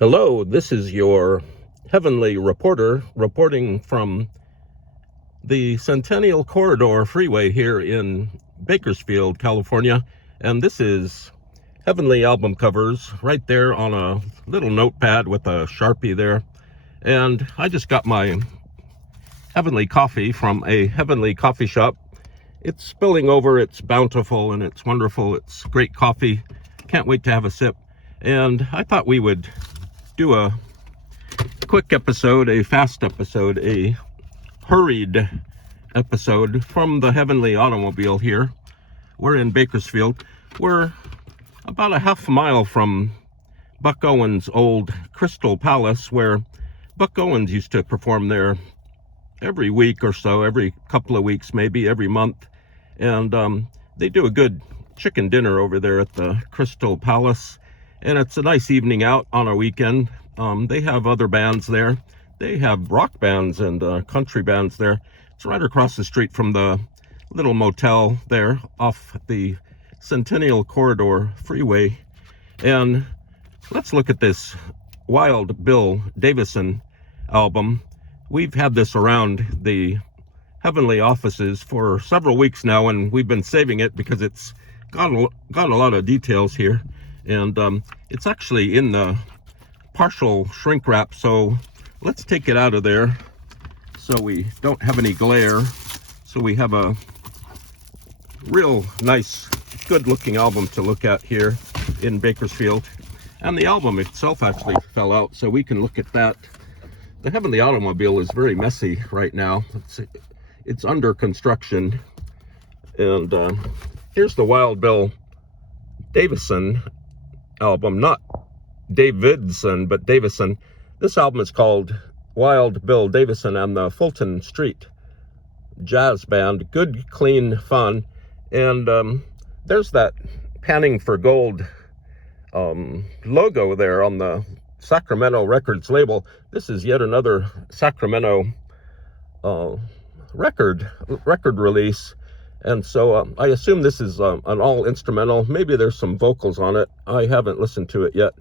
Hello, this is your heavenly reporter reporting from the Centennial Corridor Freeway here in Bakersfield, California. And this is Heavenly album covers right there on a little notepad with a Sharpie there. And I just got my Heavenly coffee from a Heavenly coffee shop. It's spilling over, it's bountiful, and it's wonderful. It's great coffee. Can't wait to have a sip. And I thought we would do a quick episode, a fast episode, a hurried episode from the Heavenly Automobile here. We're in Bakersfield. We're about a half mile from Buck Owens' old Crystal Palace, where Buck Owens used to perform there every week or so, every couple of weeks, maybe every month. And they do a good chicken dinner over there at the Crystal Palace. And it's a nice evening out on a weekend. They have other bands there. They have rock bands and country bands there. It's right across the street from the little motel there off the Centennial Corridor Freeway. And let's look at this Wild Bill Davison album. We've had this around the Heavenly offices for several weeks now, and we've been saving it because it's got a lot of details here. And it's actually in the partial shrink wrap, so let's take it out of there so we don't have any glare, so we have a real nice, good looking album to look at here in Bakersfield. And the album itself actually fell out, so we can look at that. The Heavenly Automobile is very messy right now. It's under construction. And here's the Wild Bill Davison album, not Davidson, but Davison. This album is called Wild Bill Davison and the Fulton Street Jazz Band. Good, clean fun. And there's that Panning for Gold logo there on the Sacramento Records label. This is yet another Sacramento record release. And so I assume this is an all instrumental. Maybe there's some vocals on it. I haven't listened to it yet.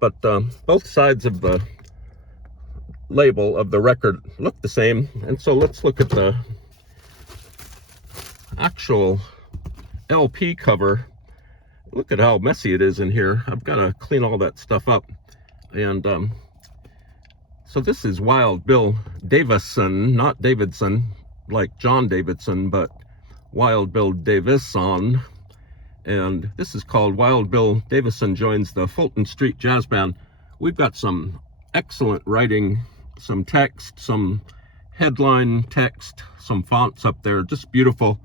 But both sides of the label of the record look the same. And so let's look at the actual LP cover. Look at how messy it is in here. I've got to clean all that stuff up. And so this is Wild Bill Davison, not Davidson, like John Davidson, but Wild Bill Davison. And this is called Wild Bill Davison Joins the Fulton Street Jazz Band. We've got some excellent writing, some text, some headline text, some fonts up there, just beautiful.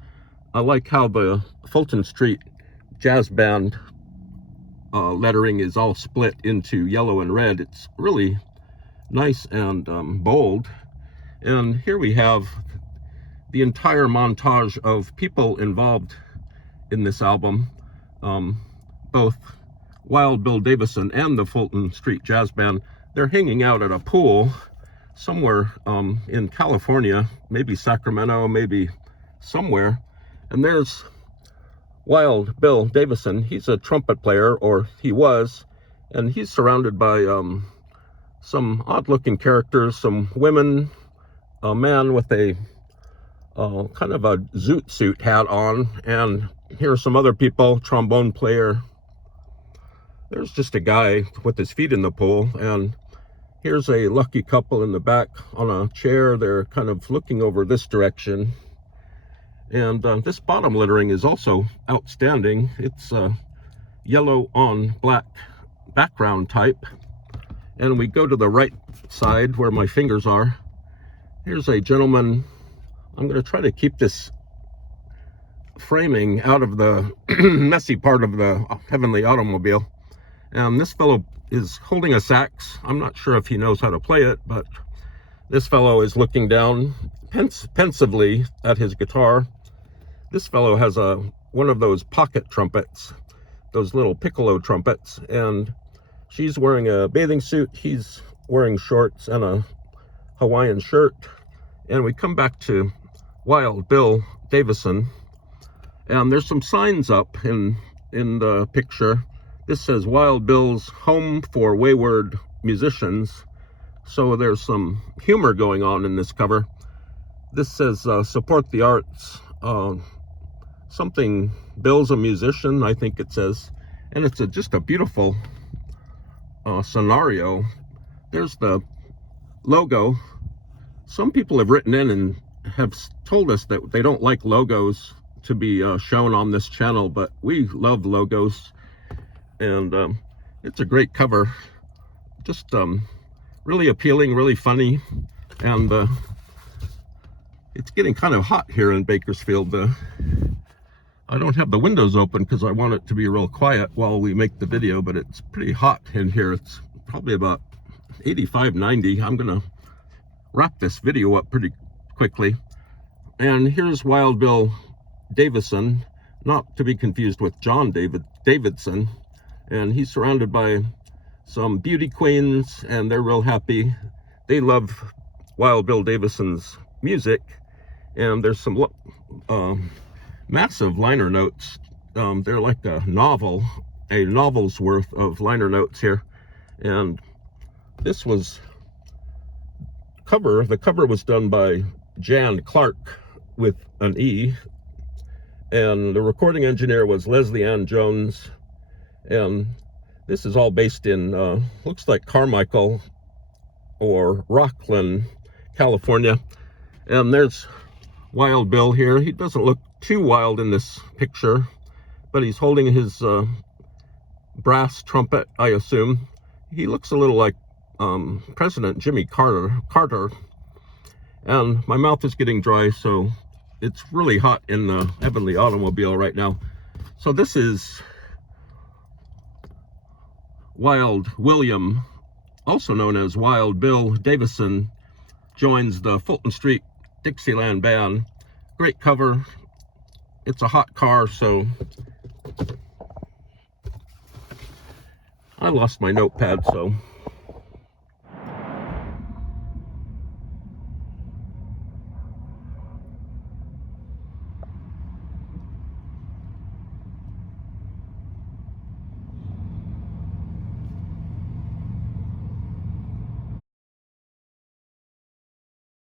I like how the Fulton Street Jazz Band lettering is all split into yellow and red. It's really nice and bold. And here we have the entire montage of people involved in this album, both Wild Bill Davison and the Fulton Street Jazz Band. They're hanging out at a pool somewhere in California, maybe Sacramento, maybe somewhere. And there's Wild Bill Davison. He's a trumpet player, or he was, and he's surrounded by some odd-looking characters, some women, a man with a kind of a zoot suit hat on, and here are some other people, trombone player. There's just a guy with his feet in the pool, and here's a lucky couple in the back on a chair. They're kind of looking over this direction. And this bottom lettering is also outstanding. It's yellow on black background type. And we go to the right side where my fingers are. Here's a gentleman. I'm going to try to keep this framing out of the messy part of the Heavenly Automobile. And this fellow is holding a sax. I'm not sure if he knows how to play it, but this fellow is looking down pensively at his guitar. This fellow has one of those pocket trumpets, those little piccolo trumpets, and she's wearing a bathing suit. He's wearing shorts and a Hawaiian shirt. And we come back to Wild Bill Davison, and there's some signs up in the picture. This says Wild Bill's Home for Wayward musicians, so there's some humor going on in this cover. This says support the arts, something Bill's a musician, I think it says, and it's just a beautiful scenario. There's the logo. Some people have written in and have told us that they don't like logos to be shown on this channel, but we love logos, and it's a great cover. Just really appealing, really funny, and it's getting kind of hot here in Bakersfield. I don't have the windows open because I want it to be real quiet while we make the video, but it's pretty hot in here. It's probably about 85, 90. I'm gonna wrap this video up pretty quickly. And here's Wild Bill Davison, not to be confused with John Davidson, and he's surrounded by some beauty queens, and they're real happy. They love Wild Bill Davison's music, and there's some massive liner notes. They're like a novel's worth of liner notes here. And this was the cover was done by Jan Clark with an E, and the recording engineer was Leslie Ann Jones. And this is all based in looks like Carmichael or Rocklin, California. And there's Wild Bill here. He doesn't look too wild in this picture, but he's holding his brass trumpet, I assume. He looks a little like President Jimmy Carter. And my mouth is getting dry, so it's really hot in the Heavenly Automobile right now. So this is Wild William, also known as Wild Bill Davison, joins the Fulton Street Dixieland Band. Great cover. It's a hot car, so I lost my notepad, so